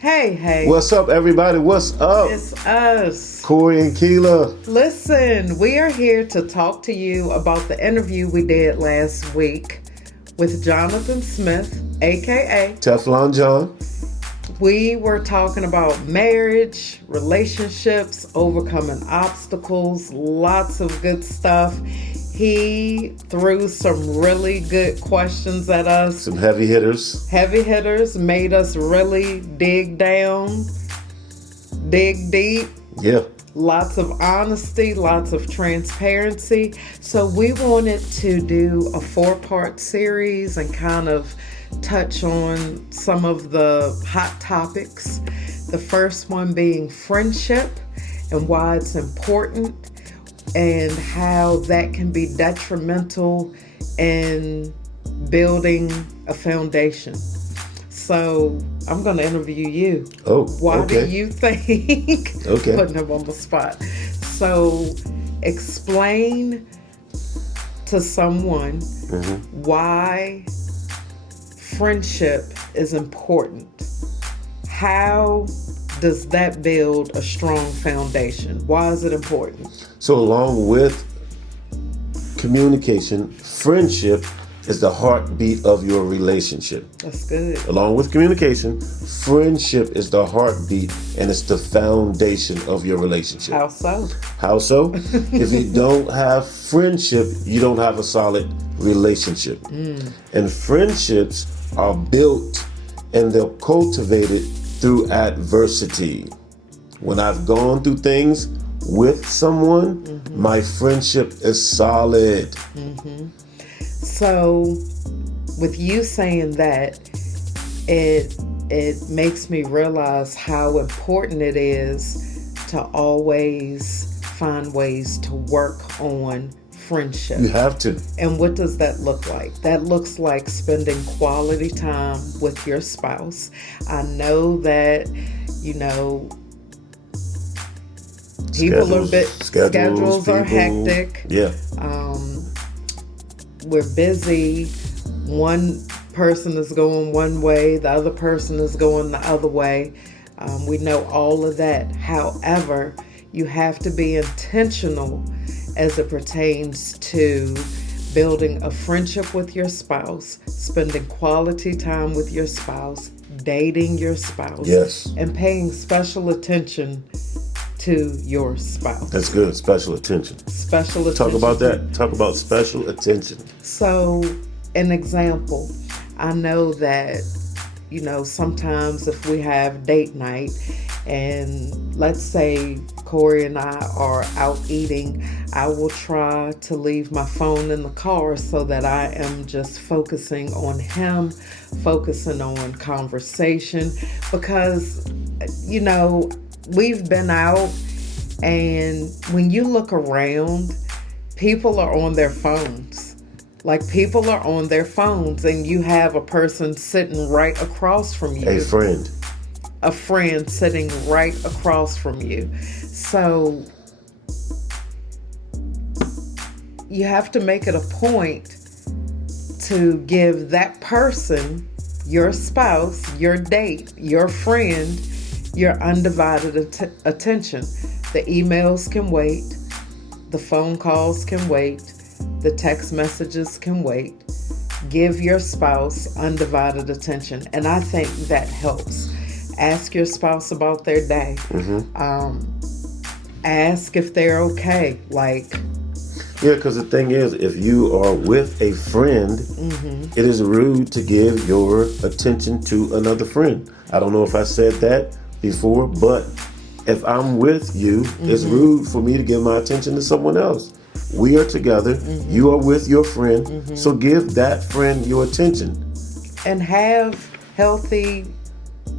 Hey. What's up, everybody? What's up? It's us. Corry and Kheayla. Listen, we are here to talk to you about the interview we did last week with Jonathan Smith, a.k.a. Teflon John. We were talking about marriage, relationships, overcoming obstacles, lots of good stuff. He threw some really good questions at us. Some heavy hitters. Heavy hitters made us really dig down, dig deep. Yeah. Lots of honesty, lots of transparency. So we wanted to do a 4-part series and kind of touch on some of the hot topics. The first one being friendship and why it's important, and how that can be detrimental in building a foundation. So I'm going to interview you. Oh, why okay. do you think? Okay. Putting him on the spot. So explain to someone why friendship is important. How does that build a strong foundation? Why is it important? So along with communication, friendship is the heartbeat of your relationship. That's good. Along with communication, friendship is the heartbeat and it's the foundation of your relationship. How so? How so? If you don't have friendship, you don't have a solid relationship. And friendships are built and they're cultivated through adversity. When I've gone through things with someone, my friendship is solid. So with you saying that, it makes me realize how important it is to always find ways to work on friendship. You have to. And what does that look like? That looks like spending quality time with your spouse. I know that, people are schedules are hectic. Yeah. We're busy. One person is going one way, the other person is going the other way. We know all of that. However, you have to be intentional as it pertains to building a friendship with your spouse, spending quality time with your spouse, dating your spouse, yes, and paying special attention to your spouse. That's good. Special attention. Special attention. Talk about that. Talk about special attention. So, an example, I know that, sometimes if we have date night and let's say Corry and I are out eating, I will try to leave my phone in the car so that I am just focusing on him, focusing on conversation, because, we've been out, and when you look around, people are on their phones. Like, people are on their phones, and you have a person sitting right across from you. A friend. A friend sitting right across from you. So you have to make it a point to give that person, your spouse, your date, your friend, your undivided attention. The emails can wait. The phone calls can wait. The text messages can wait. Give your spouse undivided attention. And I think that helps. Ask your spouse about their day. Ask if they're okay. Yeah, because the thing is, if you are with a friend, it is rude to give your attention to another friend. I don't know if I said that before, but if I'm with you, it's rude for me to give my attention to someone else. We are together. You are with your friend. So give that friend your attention. And have healthy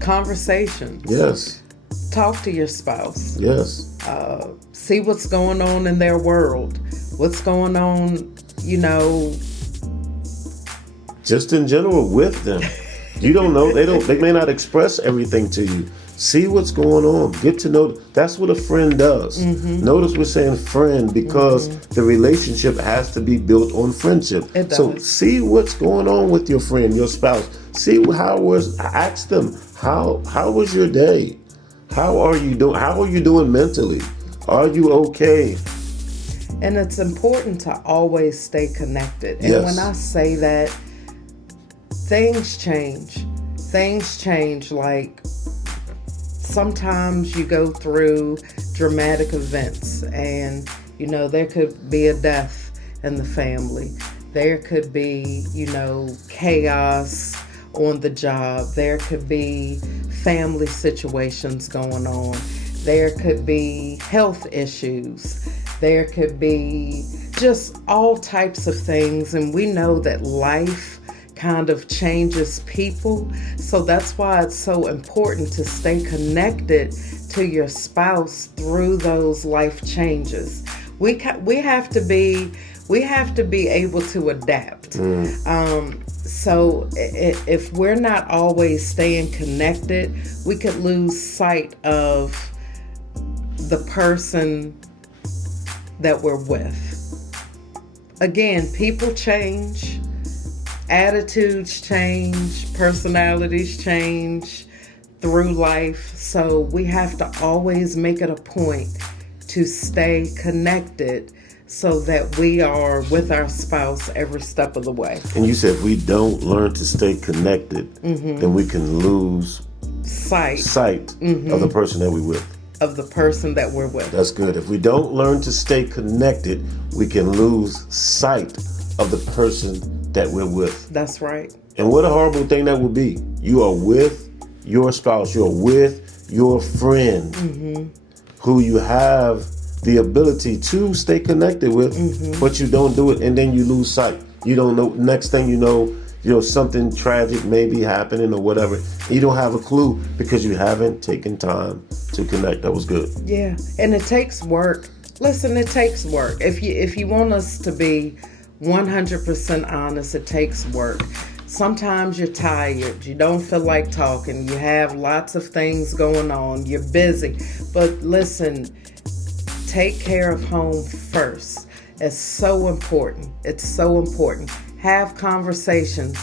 conversations. Yes. Talk to your spouse. Yes. See what's going on in their world. What's going on, just in general with them. You don't know. They may not express everything to you. See what's going on. Get to know. That's what a friend does. Notice we're saying friend because the relationship has to be built on friendship. It does. So see what's going on with your friend, your spouse. See ask them, how was your day? How are you doing? How are you doing mentally? Are you okay? And it's important to always stay connected. And Yes. when I say that, things change. Things change. Like, sometimes you go through dramatic events and, there could be a death in the family. There could be, chaos on the job. There could be family situations going on. There could be health issues. There could be just all types of things. And we know that life kind of changes people. So that's why it's so important to stay connected to your spouse through those life changes. We have to be able to adapt. So if we're not always staying connected, we could lose sight of the person that we're with. Again, people change, attitudes change, personalities change through life. So we have to always make it a point to stay connected so that we are with our spouse every step of the way. And you said if we don't learn to stay connected, then we can lose sight of the person that we're with. Of the person that we're with. That's good. If we don't learn to stay connected, we can lose sight of the person that we're with. That's right. And what a horrible thing that would be. You are with your spouse. You're with your friend who you have the ability to stay connected with, but you don't do it, and then you lose sight. You don't know. Next thing you know, something tragic may be happening or whatever. You don't have a clue because you haven't taken time to connect. That was good. Yeah, and it takes work. Listen, it takes work. If you want us to be 100% honest, it takes work. Sometimes you're tired. You don't feel like talking. You have lots of things going on. You're busy. But listen, take care of home first. It's so important. It's so important. Have conversations.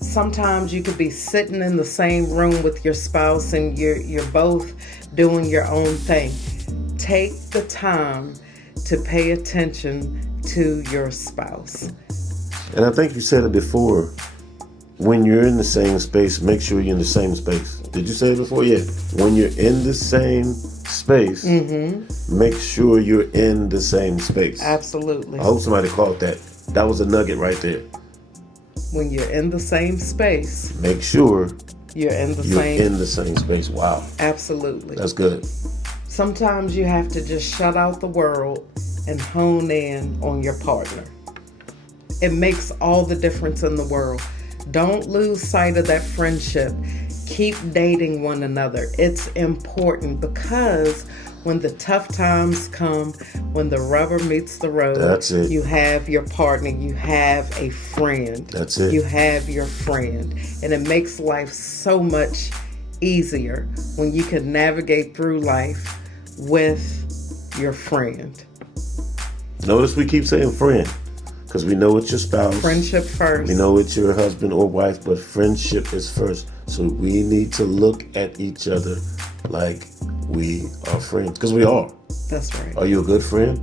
Sometimes you could be sitting in the same room with your spouse and you're both doing your own thing. Take the time to pay attention to your spouse. And I think you said it before. When you're in the same space, make sure you're in the same space. Did you say it before? Yeah. When you're in the same space, make sure you're in the same space. Absolutely. I hope somebody caught that. That was a nugget right there. When you're in the same space, make sure you're in the same space. Wow. Absolutely. That's good. Sometimes you have to just shut out the world and hone in on your partner. It makes all the difference in the world. Don't lose sight of that friendship. Keep dating one another. It's important because when the tough times come, when the rubber meets the road, that's it. You have your partner, you have a friend. That's it. You have your friend. And it makes life so much easier when you can navigate through life with your friend. Notice we keep saying friend because we know it's your spouse. Friendship first. We know it's your husband or wife, but friendship is first. So we need to look at each other like we are friends, because we are. That's right. Are you a good friend?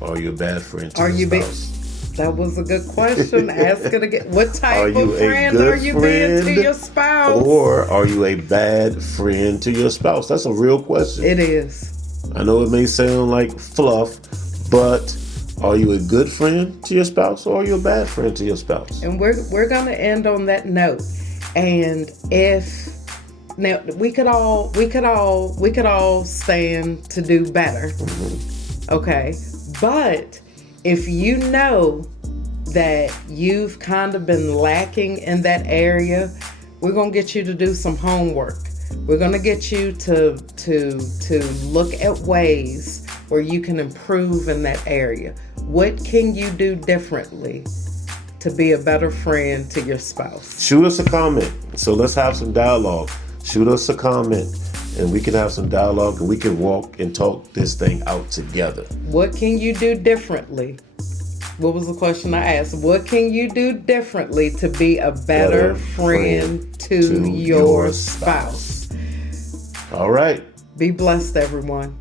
Or are you a bad friend to your spouse? That was a good question. Ask it again. What type of friend are you being to your spouse? Or are you a bad friend to your spouse? That's a real question. It is. I know it may sound like fluff, but are you a good friend to your spouse or are you a bad friend to your spouse? And we're going to end on that note. And now we could all stand to do better. Okay. But if you know that you've kind of been lacking in that area, we're going to get you to do some homework. We're going to get you to look at ways where you can improve in that area. What can you do differently to be a better friend to your spouse? Shoot us a comment. So let's have some dialogue. Shoot us a comment and we can have some dialogue and we can walk and talk this thing out together. What can you do differently What was the question I asked? What can you do differently to be a better friend to your spouse? All right. Be blessed, everyone.